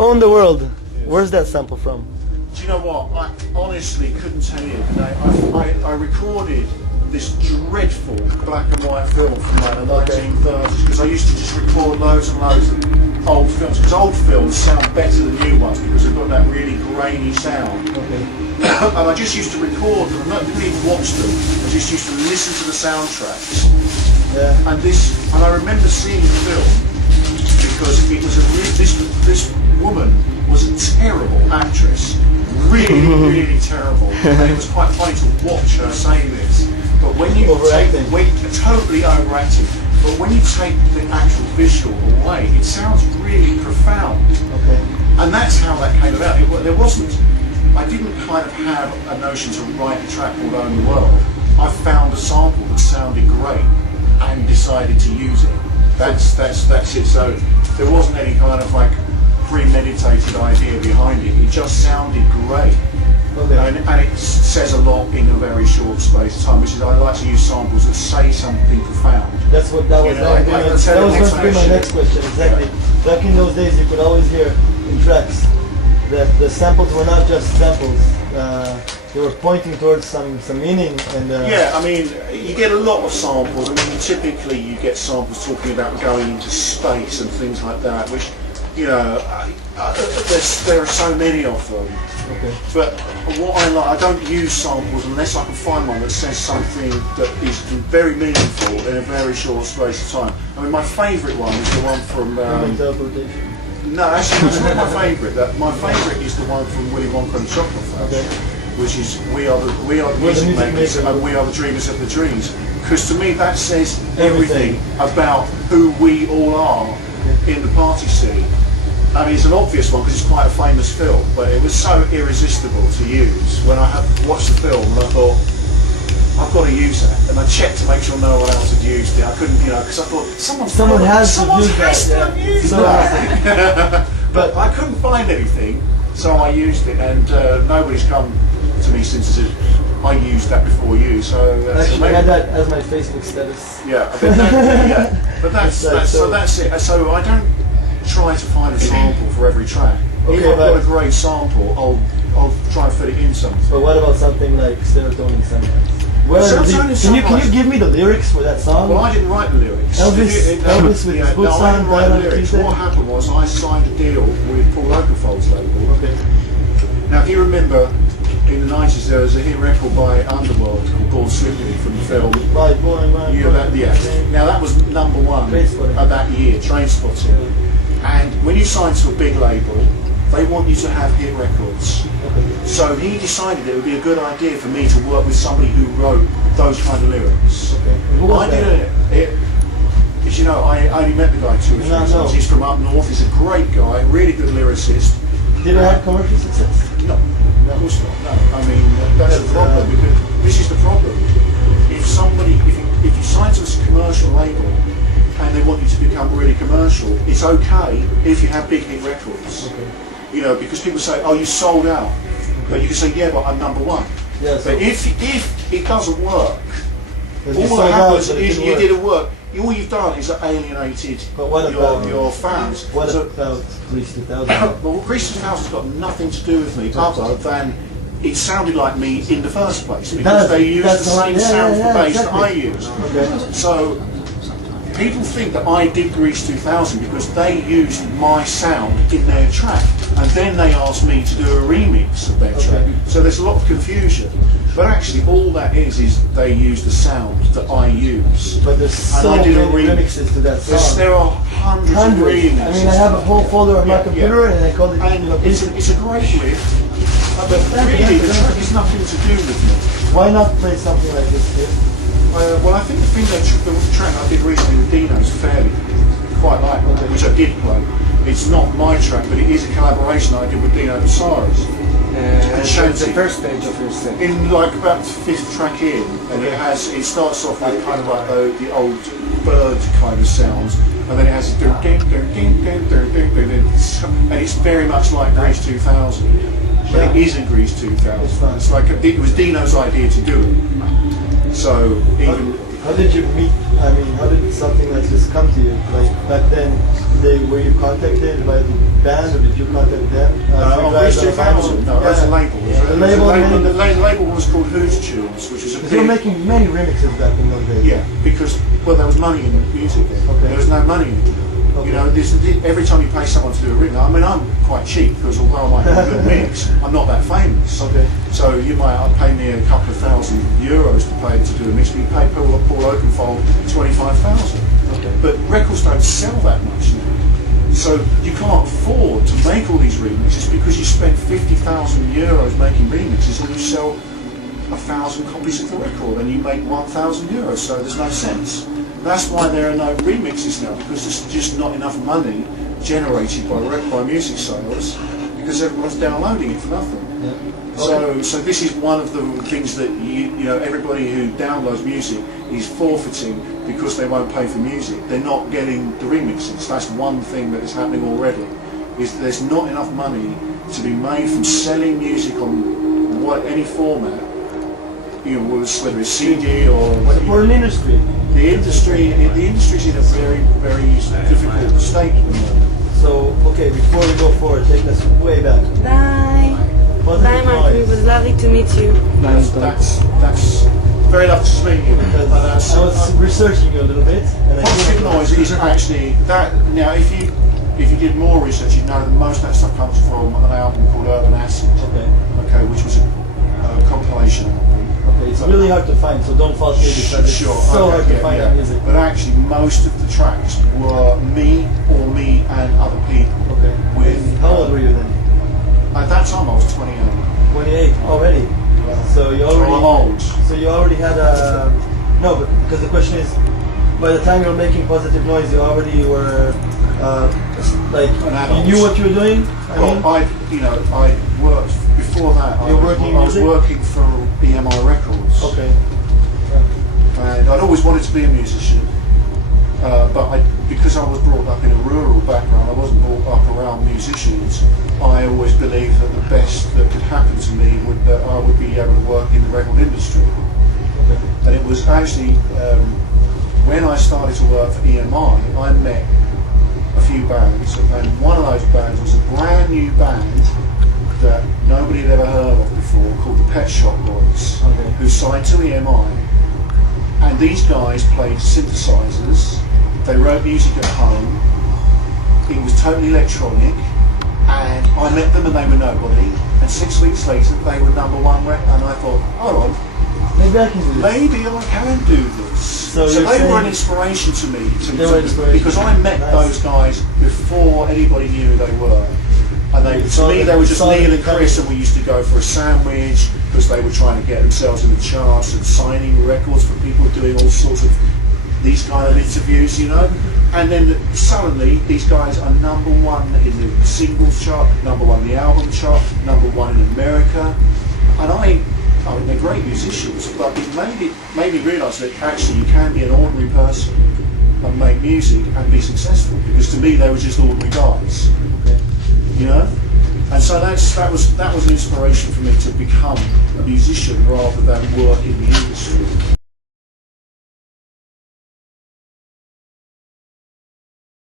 own the world. Where's that sample from? Do you know what? I honestly couldn't tell you. I recorded this dreadful black and white film from like the 1930s because I used to just record loads and loads of old films because old films sound better than new ones because they've got that really grainy sound. Okay. And I just used to record them. I didn't even watch them. I just used to listen to the soundtracks. Yeah. And I remember seeing the film because it was this woman was a terrible actress, really terrible. And it was quite funny to watch her say this. But when you totally overacting. But when you take the actual visual away, it sounds really profound. Okay. And that's how that came about. I didn't kind of have a notion to write a track called Own the World. I found a sample that sounded great and decided to use it. That's it. So there wasn't any kind of like premeditated idea behind it. It just sounded great. Okay. And it says a lot in a very short space of time, which is I like to use samples that say something profound. That was going to be my next question, exactly. Yeah. Back in those days you could always hear in tracks that the samples were not just samples. They were pointing towards some meaning and yeah, I mean, you get a lot of samples. I mean, typically you get samples talking about going into space and things like that, which, you know, there are so many of them. Okay. But what I like, I don't use samples unless I can find one that says something that is very meaningful in a very short space of time. I mean, my favourite one is the one from... interpretation. No, actually, that's not my favourite. My favourite is the one from Willy Wonka and the Chocolate Factory, which is we are the music makers and we are the dreamers of the dreams. Because to me that says everything about who we all are in the party scene. I mean, it's an obvious one because it's quite a famous film, but it was so irresistible to use when I had watched the film and I thought, I've got to use that. And I checked to make sure no one else had used it. I couldn't, you know, because I thought, someone has to have used that. But I couldn't find anything, so I used it, and nobody's come to me since and said, I used that before you, so that's actually, amazing. I had that as my Facebook status. Yeah, but that's it. So I don't try to find a sample for every track. If I've got a great sample, I'll try and fit it in something. But what about something like Serotonin Sunrise? Can you give me the lyrics for that song? Well, I didn't write the lyrics. Elvis with his boots on. I didn't write the lyrics. What happened was I signed a deal with Paul Oakenfold's label. Okay. Now, if you remember, in the 90s there was a hit record by Underworld called Born Slippity from the film. Right, Now that was number one of that year, Trainspotting. And when you sign to a big label, they want you to have hit records. Okay. So he decided it would be a good idea for me to work with somebody who wrote those kind of lyrics. Okay. I did it. As you know, I only met the guy 2 or 3 times. He's from up north. He's a great guy, really good lyricist. Did it have commercial success? No, of course not. No, I mean that's the problem. Because this is the problem. If you sign to a commercial label and they want you to become really commercial, it's okay if you have big hit records. Okay. You know, because people say, "Oh, you sold out," but you can say, "Yeah, but I'm number one." Yeah, so but if it doesn't work, all that happens is you didn't work. All you've done is alienated your fans. What about Grease 2000? Well, Grease 2000's got nothing to do with me other than it sounded like me in the first place because they used the same sound for bass that I used. Okay. So people think that I did Grease 2000 because they used my sound in their track, and then they asked me to do a remix of their track. So there's a lot of confusion. But actually, all that is they use the sound that I use. But there's so many remixes to that song. There are hundreds of remixes. I mean, I have a whole folder on my computer, and I call it. It's a great riff, but really the track has nothing to do with me. Why not play something like this here? Well, I think the track I did recently with Dino's fairly quite like, which I did play. It's not my track, but it is a collaboration I did with Dino Visaris. And Shanty. The first stage of your set. In like about the 5th track in, and it starts off with kind of like the old bird kind of sounds, and then it has a ding ding ding ding ding ding ding, and it's very much like Grease 2000, but it isn't Grease 2000. It's like it was Dino's idea to do it. So even How did you meet? I mean, how did something like this come to you? Like back then, were you contacted by the band, or did you contact them? Reach 2000. No, that's a label. The label. The label was called Who's Tunes, which is a Because you were making many remixes back in those days. Yeah, because there was money in music then. Okay. There was no money in it. Okay. You know, every time you pay someone to do a remix, I mean, I'm quite cheap because although I might have a good mix, I'm not that famous. Okay. So you might pay me a couple of €1,000 to pay to do a mix, but you pay Paul Oakenfold 25,000. Okay. But records don't sell that much now. So you can't afford to make all these remixes because you spend €50,000 making remixes and you sell 1,000 copies of the record and you make €1,000. So there's no sense. That's why there are no remixes now, because there's just not enough money generated by music sales because everyone's downloading it for nothing. Yeah. So this is one of the things that you know everybody who downloads music is forfeiting because they won't pay for music. They're not getting the remixes. That's one thing that is happening already. Is there's not enough money to be made from selling music on any format. You know, whether it's CD or whatever. Or an industry. The industry's in a very, very difficult state at the moment. So, okay, before we go forward, take us way back. Bye. Positive Bye, Mark. It noise. was lovely to meet you. That's very lovely to meet you. Because I was researching you a little bit, and I Positive noise is actually that. Now, if you did more research, you'd know that most of that stuff comes from an album called Urban Acid. Okay. Which was a compilation album. Okay, it's really hard to find, so don't fault me because it's so hard to find that music. But actually, most of the tracks were me and other people. Okay. With How old were you then? At that time, I was 28. 28 already. So you already. I'm old. So you already had a. No, but because the question is, by the time you were making Positive Noise, you already were like An adult. you knew what you were doing. I worked before that. I was working for EMI Records. Okay. And I'd always wanted to be a musician, but because I was brought up in a rural background, I wasn't brought up around musicians. I always believed that the best that could happen to me would that I would be able to work in the record industry. Okay. And it was actually when I started to work for EMI, I met a few bands, and one of those bands was a brand new band that nobody had ever heard of before, called the Pet Shop Boys, Okay. who signed to EMI. And these guys played synthesizers, they wrote music at home, it was totally electronic, and I met them and they were nobody, and 6 weeks later they were #1 record, and I thought, hold on, Maybe I can do this. maybe I can do this. So So you're they were saying- an inspiration to me, They were inspiration. because I met Nice. those guys before anybody knew who they were. And You to saw me, them- they were just saw Neil them and Chris, and we used to go for a sandwich because they were trying to get themselves in the charts and signing records for people doing all sorts of these kind of interviews, you know. And then suddenly, these guys are #1 in the singles chart, #1 in the album chart, #1 in America. And I mean, they're great musicians, but it made me realise that actually you can be an ordinary person and make music and be successful. Because to me, they were just ordinary guys. Okay. You know, and so that was an inspiration for me to become a musician rather than work in the industry.